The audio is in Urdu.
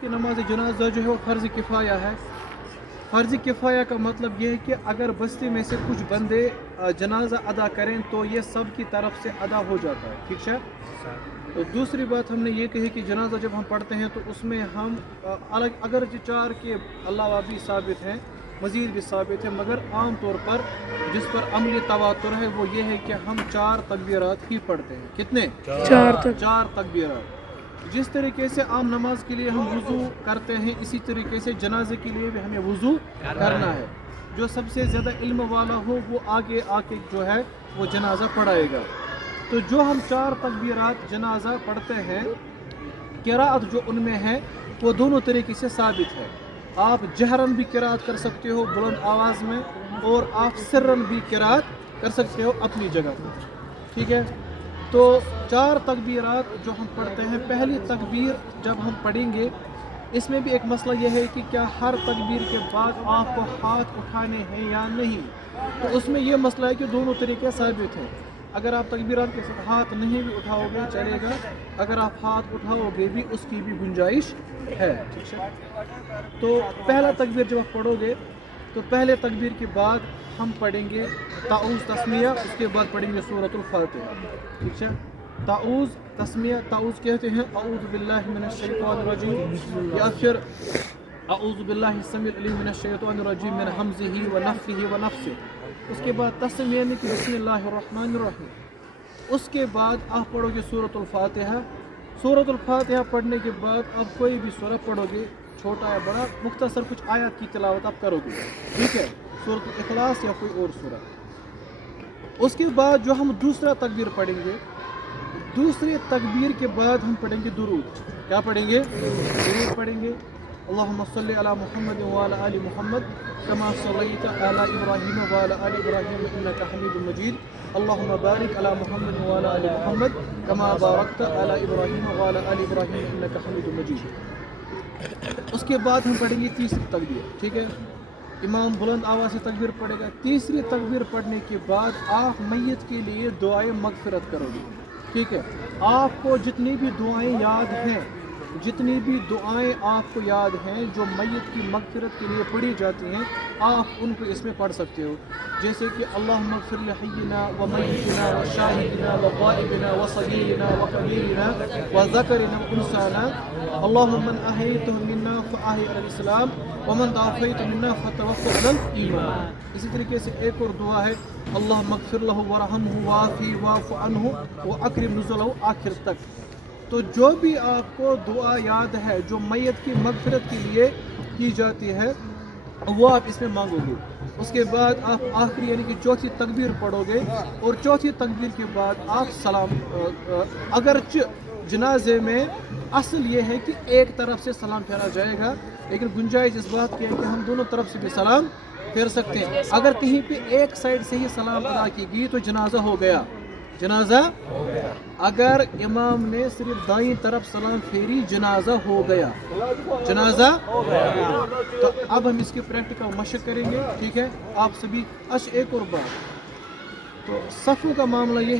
کہ نماز جنازہ جو ہے وہ فرض کفایہ ہے۔ فرض کفایہ کا مطلب یہ ہے کہ اگر بستی میں سے کچھ بندے جنازہ ادا کریں تو یہ سب کی طرف سے ادا ہو جاتا ہے، ٹھیک ہے۔ تو دوسری بات ہم نے یہ کہی کہ جنازہ جب ہم پڑھتے ہیں تو اس میں ہم اگر چار کے علاوہ بھی ثابت ہیں، مزید بھی ثابت ہے، مگر عام طور پر جس پر عملی تواتر ہے وہ یہ ہے کہ ہم 4 تکبیرات ہی پڑھتے ہیں۔ کتنے؟ 4 تکبیرات۔ جس طریقے سے عام نماز کے لیے ہم وضو کرتے ہیں، اسی طریقے سے جنازے کے لیے بھی ہمیں وضو کرنا ہے۔ جو سب سے زیادہ علم والا ہو وہ آگے آ کے جو ہے وہ جنازہ پڑھائے گا۔ تو جو ہم 4 تکبیرات جنازہ پڑھتے ہیں، قراءت جو ان میں ہے وہ دونوں طریقے سے ثابت ہے۔ آپ جہرن بھی قراءت کر سکتے ہو بلند آواز میں، اور آپ سرن بھی قراءت کر سکتے ہو اپنی جگہ پر، ٹھیک ہے۔ تو 4 تکبیرات جو ہم پڑھتے ہیں، پہلی تکبیر جب ہم پڑھیں گے اس میں بھی ایک مسئلہ یہ ہے کہ کیا ہر تکبیر کے بعد آپ کو ہاتھ اٹھانے ہیں یا نہیں۔ تو اس میں یہ مسئلہ ہے کہ دونوں طریقے ثابت ہیں۔ اگر آپ تکبیرات کے ساتھ ہاتھ نہیں بھی اٹھاؤ گے چلے گا، اگر آپ ہاتھ اٹھاؤ گے بھی اس کی بھی گنجائش ہے، ٹھیک ہے۔ تو پہلا تکبیر جب آپ پڑھو گے تو پہلے تکبیر کے بعد ہم پڑھیں گے تعوذ تسمیہ، اس کے بعد پڑھیں گے سورۃ الفاتحہ، ٹھیک ہے۔ تعوذ تسمیہ، تعوذ کہتے ہیں اعوذ باللہ من الشیطان الرجیم، یا پھر اعوذ باللہ السمیع العلیم من الشیطان الرجیم من ہمزہ ونفخہ ونفثہ۔ اس کے بعد تسمیہ یعنی کہ بسم اللہ الرحمن الرحیم۔ اس کے بعد آپ پڑھو گے سورۃ الفاتحہ۔ سورۃ الفاتحہ پڑھنے کے بعد آپ کوئی بھی سورہ پڑھو گے، چھوٹا یا بڑا، مختصر کچھ آیات کی تلاوت آپ کرو گے، ٹھیک ہے، سورۃ الاخلاص یا کوئی اور سورہ۔ اس کے بعد جو ہم دوسرا تکبیر پڑھیں گے، دوسری تکبیر کے بعد ہم پڑھیں گے درود۔ کیا پڑھیں گے؟ درود پڑھیں گے۔ اللہم صلی علی محمد وعلی آل محمد کما صلیت علی ابراہیم وعلی آل ابراہیم انک حمید مجید، اللہم بارک علی محمد وعلی آل محمد کما بارکت علی ابراہیم وعلی آل ابراہیم انک حمید مجید۔ اس کے بعد ہم پڑھیں گے تیسری تکبیر، ٹھیک ہے۔ امام بلند آواز سے تکبیر پڑھے گا۔ تیسری تکبیر پڑھنے کے بعد آپ میت کے لیے دعائیں مغفرت کرو گے، ٹھیک ہے۔ آپ کو جتنی بھی دعائیں یاد ہیں، جتنی بھی دعائیں آپ کو یاد ہیں جو میت کی مغفرت کے لیے پڑھی جاتی ہیں، آپ ان کو اس میں پڑھ سکتے ہو، جیسے کہ اللہم اغفر لحینا ومیتنا وشاہدنا وغائبنا وصغیرنا وکبیرنا وذکرنا وانثانا، اللہم من احییتہ منا فاحی علی الاسلام ومن توفیت منا فتوفی علی الایمان۔ اسی طریقے سے ایک اور دعا ہے اللہم اغفر لہ ورحمہ وعافہ واعف عنہ واکرم نزلہ، آخر تک۔ تو جو بھی آپ کو دعا یاد ہے جو میت کی مغفرت کے لیے کی جاتی ہے وہ آپ اس میں مانگو گے۔ اس کے بعد آپ آخری یعنی کہ چوتھی تکبیر پڑھو گے، اور چوتھی تکبیر کے بعد آپ سلام، اگرچہ جنازے میں اصل یہ ہے کہ ایک طرف سے سلام پھیرا جائے گا، لیکن گنجائش اس بات کی ہے کہ ہم دونوں طرف سے بھی سلام پھیر سکتے ہیں۔ اگر کہیں پہ ایک سائڈ سے ہی سلام ادا کی گئی تو جنازہ ہو گیا، جنازہ اگر امام نے صرف دائیں طرف سلام پھیری جنازہ ہو گیا، جنازہ ہو گیا۔ تو اب ہم اس کی پریکٹیکل مشق کریں گے، ٹھیک ہے۔ آپ سبھی ایک اور بات، تو صفوں کا معاملہ یہ ہے